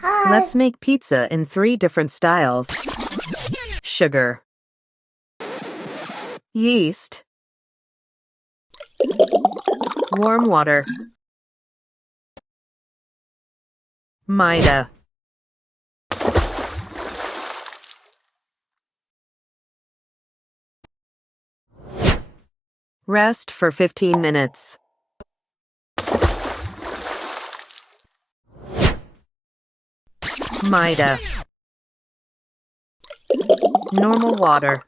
Hi. Let's make pizza in 3 different styles. Sugar, yeast, warm water, maida. Rest for 15 minutes. Maida. Normal water.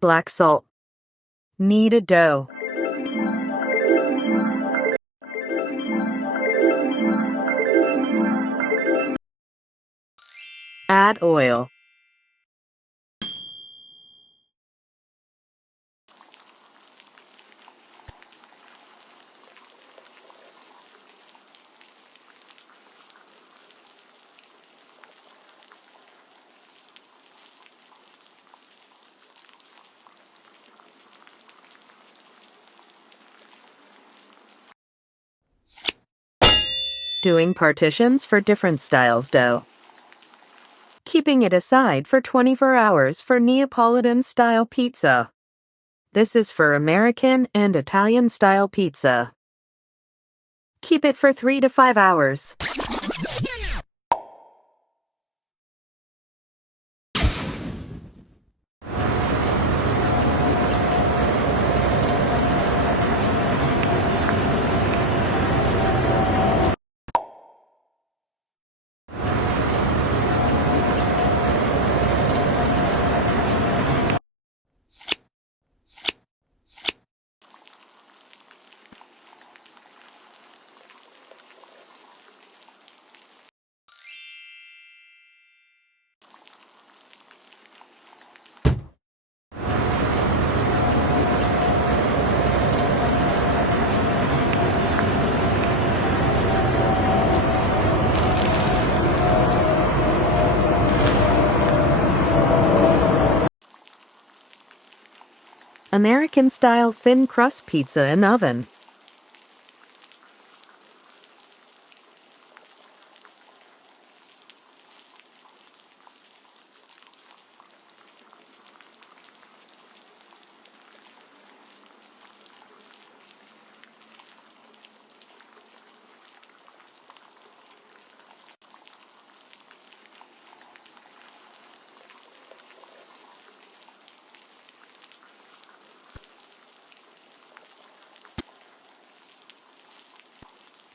Black salt. Knead a dough. Add oil. Doing partitions for different styles dough. Keeping it aside for 24 hours for Neapolitan-style pizza. This is for American and Italian-style pizza. Keep it for 3 to 5 hours. American-style thin crust pizza in oven.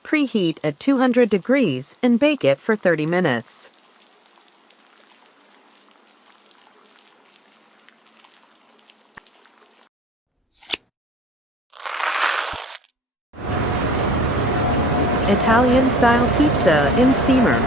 Preheat at 200 degrees and bake it for 30 minutes. Italian-style pizza in steamer.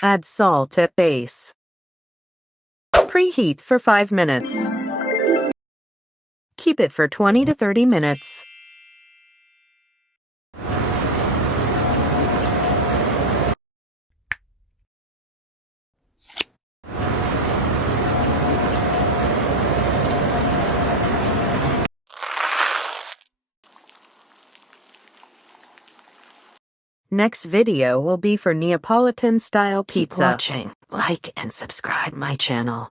Add salt at base. Preheat for 5 minutes. Keep it for 20 to 30 minutes. Next video will be for Neapolitan-style pizza. Keep watching, like and subscribe my channel.